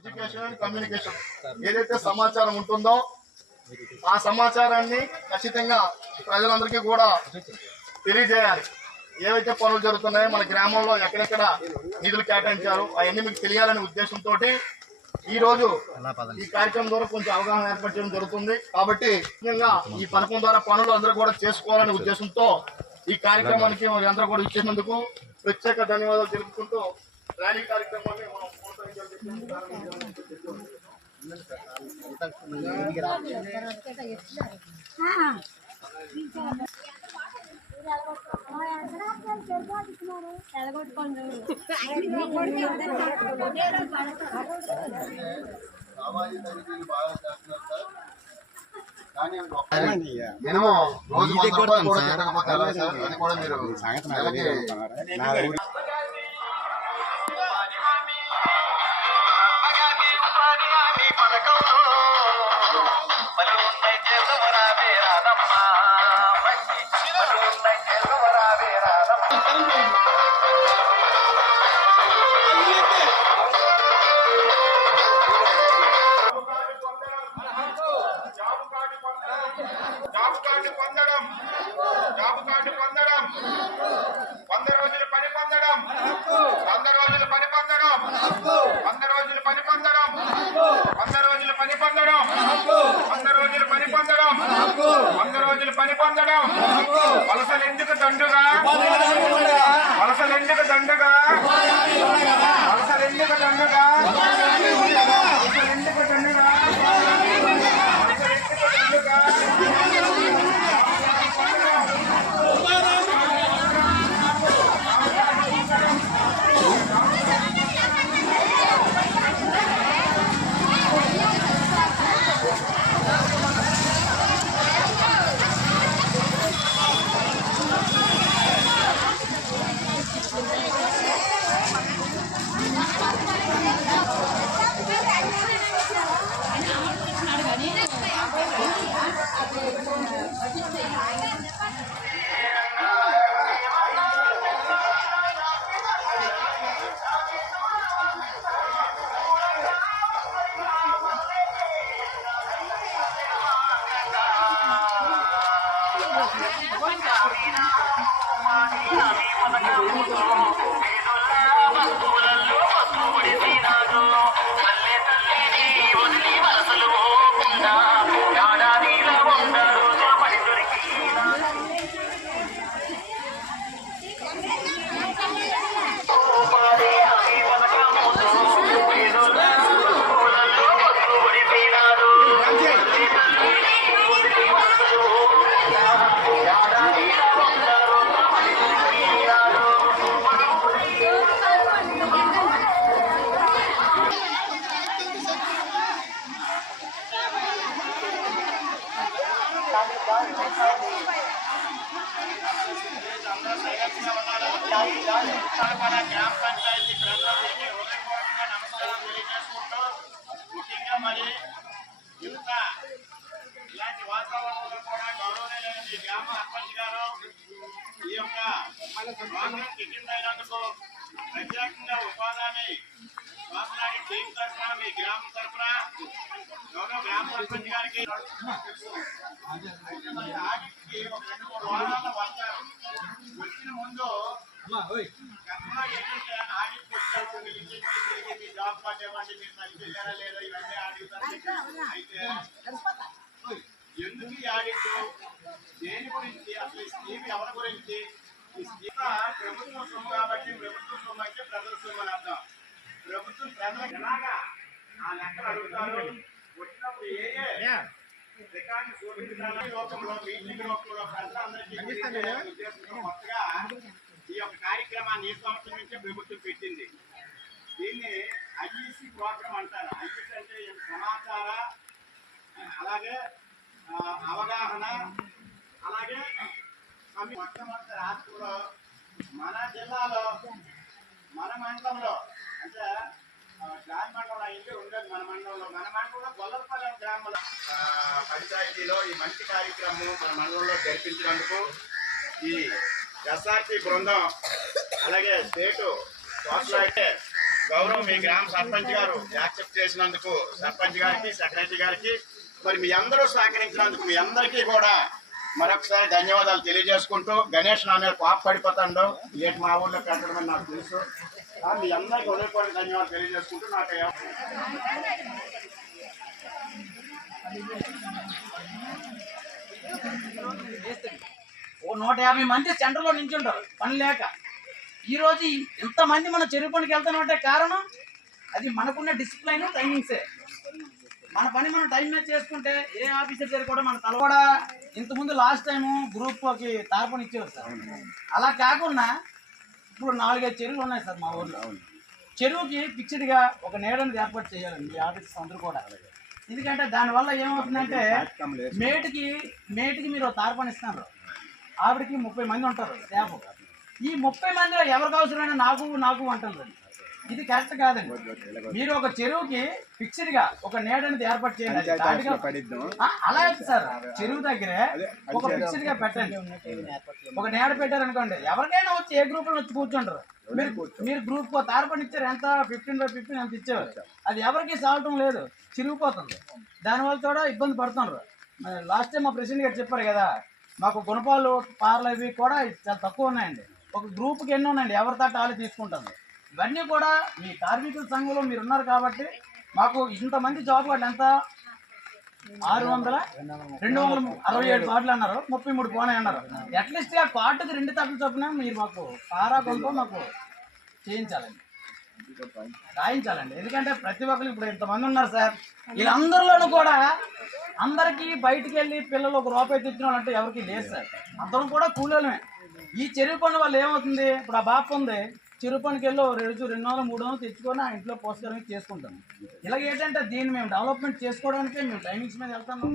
Education and communication ఏదైతే సమాచారం ఉంటుందో ఆ సమాచారాన్ని ఖచ్చితంగా ప్రజలందరికీ కూడా తెలియజేయాలి. ఏవైతే పనులు జరుగుతున్నాయో మన గ్రామంలో ఎక్కడెక్కడ నిధులు కేటాయించారు అవన్నీ మీకు తెలియాలనే ఉద్దేశంతో ఈ రోజు ఈ కార్యక్రమం ద్వారా కొంచెం అవగాహన ఏర్పరచడం జరుగుతుంది. కాబట్టి ముఖ్యంగా ఈ పథకం ద్వారా పనులు అందరూ కూడా చేసుకోవాలనే ఉద్దేశంతో ఈ కార్యక్రమానికి అందరూ కూడా ఇచ్చేందుకు ప్రత్యేక ధన్యవాదాలు తెలుపుకుంటూ ర్యాలీ కార్యక్రమాన్ని మనం మినిమం రోజు అది కూడా మీరు జాబ్ కార్డు పొందడం 100 రోజులు పని పొందడం 100 రోజులు పని పొందడం 100 రోజులు పని పొందడం 100 రోజులు పని పొందడం 100 రోజులు పని పొందడం 100 రోజులు పని పొందడం వలసలెందుకు దండుగా వలసలెందుకు దండుగా వలసలెందుకు దండుగా వలసలెందుకు దండుగా గ్రామ పంచాయతీ ప్రజలకి హృదయపూర్వకంగా నమస్కారం తెలియజేసుకుంటూ ముఖ్యంగా మరి యువత ఇలాంటి వాతావరణంలో కూడా గౌరవనీయులైన ఈ గ్రామ సర్పంచ్ గారు ఈ యొక్క వాహనం టికెట్ అయినందుకు ప్రత్యేకంగా ఉపాధిని వాసనాడి టీం తరఫున మీ గ్రామం తరఫున గౌరవ గ్రామ సర్పంచ్ గారికి ఆడికి ఒక 2-3 వారాల్లో వస్తారు. వచ్చిన ముందు గతంలో ఏంటంటే ఆడికి వచ్చారు మీ జాబ్ కార్డు ఇవ్వండి మీరు సరిచేయారా లేదా ఇవన్నీ అడుగుతారు. అయితే ఎందుకు ఈ ఆడిట్ దేని గురించి అసలు ఈ స్కీమ్ ఎవరి గురించి ఈ స్కీమ్ ప్రభుత్వ సొమ్ము కాబట్టి ప్రభుత్వ సొమ్ము అయితే ప్రజల సొమ్ము అని అర్థం. ప్రభుత్వం ప్రజలకు ఎలాగా ఆ లెక్కలు అడుగుతారు వచ్చినప్పుడు ఏ రికార్డు చూపించాలి రూపంలో మీటింగ్ రూపంలో ప్రజలందరికీ ఉద్దేశంతో కొత్తగా ఈ యొక్క కార్యక్రమాన్ని ఈ సంవత్సరం నుంచే ప్రభుత్వం పెట్టింది. దీన్ని ఐఈసి ప్రోగ్రాం అంటారు. ఐఈసి అంటే సమాచార అలాగే అవగాహన అలాగే మొట్టమొదటి రాష్ట్రంలో మన జిల్లాలో మన మండలంలో అంటే గ్రామ మండలం అయింది ఉండదు. మన మండలంలో గొల్లపల్లి గ్రామంలో పంచాయతీలో ఈ మంచి కార్యక్రమం మన మండలంలో జరిపించినందుకు ఈ ఎస్ఆర్పి బృందం అలాగే స్టేటు సోషల్ గౌరవం మీ గ్రామ సర్పంచ్ గారు యాక్సెప్ట్ చేసినందుకు సర్పంచ్ గారికి, సెక్రటరీ గారికి, మరి మీ అందరూ సహకరించినందుకు మీ అందరికీ కూడా మరొకసారి ధన్యవాదాలు తెలియజేసుకుంటూ, గణేష్ నా మీద పాప పడిపోతాడు ఏంటి మా ఊళ్ళో పెట్టడం నాకు తెలుసు. మీ అందరికీ హృదయపూర్వక ధన్యవాదాలు తెలియజేసుకుంటూ నాకు ఓ 150 మంది సెంటర్లో నించుంటారు పని లేక. ఈరోజు ఇంతమంది మన చెరువు పనికి వెళ్తానంటే కారణం అది మనకున్న డిసిప్లైన్, టైమింగ్సే. మన పని మనం టైం మీద చేసుకుంటే ఏ ఆఫీసర్ దగ్గర కూడా మన తల కూడా ఇంతకుముందు లాస్ట్ టైము గ్రూప్కి తార్పణ ఇచ్చేవారు సార్. అలా కాకుండా ఇప్పుడు 4-5 చెరువులు ఉన్నాయి సార్ మా ఊర్లో. చెరువుకి ఫిక్స్డ్గా ఒక నీడని ఏర్పాటు చేయాలండి ఈ ఆఫీసర్స్ అందరూ కూడా. ఎందుకంటే దానివల్ల ఏమవుతుందంటే మేటికి మీరు తార్పణ ఇస్తున్నారు, ఆవిడకి 30 మంది ఉంటారు స్టాఫ్. ఈ 30 మందిలో ఎవరికి అవసరమైనా నాకు అంటారు. ఇది కరెక్ట్ కాదండి. మీరు ఒక చెరువుకి ఫిక్స్డ్ గా ఒక నేడ అనేది ఏర్పాటు చేయండి. అలా అయితే సార్ చెరువు దగ్గరే ఒక ఫిక్స్డ్ గా పెట్టండి. ఒక నేడ పెట్టారనుకోండి, ఎవరికైనా వచ్చి ఏ గ్రూప్ లో వచ్చి కూర్చుంటారు. మీరు గ్రూప్ తారపడి ఇచ్చారు, ఎంత 15/15 ఎంత ఇచ్చేవారు. అది ఎవరికి సాల్వటం లేదు, చిరిగిపోతుంది. దానివల్ల కూడా ఇబ్బంది పడుతున్నారు. లాస్ట్ టైం మా ప్రెసిడెంట్ గారు చెప్పారు కదా, మాకు గుణపాలు పార్లు అవి కూడా చాలా తక్కువ ఉన్నాయండి. ఒక గ్రూప్కి ఎన్ని ఉన్నాయండి, ఎవరి తట్టు వాళ్ళు తీసుకుంటుంది. ఇవన్నీ కూడా మీ కార్మికుల సంఘంలో మీరు ఉన్నారు కాబట్టి మాకు ఇంతమంది జాబ్ కార్డులు ఎంత 267 కార్డులు అన్నారు, 33 పోనాయి అన్నారు. అట్లీస్ట్ ఆ కార్డుకి 2 తట్లు చొప్పున మీరు మాకు పారా కొంత మాకు రాయించాలండి. ఎందుకంటే ప్రతి ఒక్కరు ఇప్పుడు ఇంతమంది ఉన్నారు సార్, వీళ్ళందరిలోనూ కూడా అందరికీ బయటికి వెళ్ళి పిల్లలు ఒక రూపాయి తెచ్చిన వాళ్ళంటే ఎవరికి లేదు సార్. అందరం కూడా కూలీలమే. ఈ చెరువు పని వల్ల ఏమవుతుంది, ఇప్పుడు ఆ బాప ఉంది, చెరువు పనికి వెళ్ళి 200-300 తెచ్చుకొని ఆ ఇంట్లో పోషకాలు చేసుకుంటాం. ఇలాగ ఏంటంటే దీన్ని మేము డెవలప్మెంట్ చేసుకోవడానికి మేము టైమింగ్స్ మీద వెళ్తాము.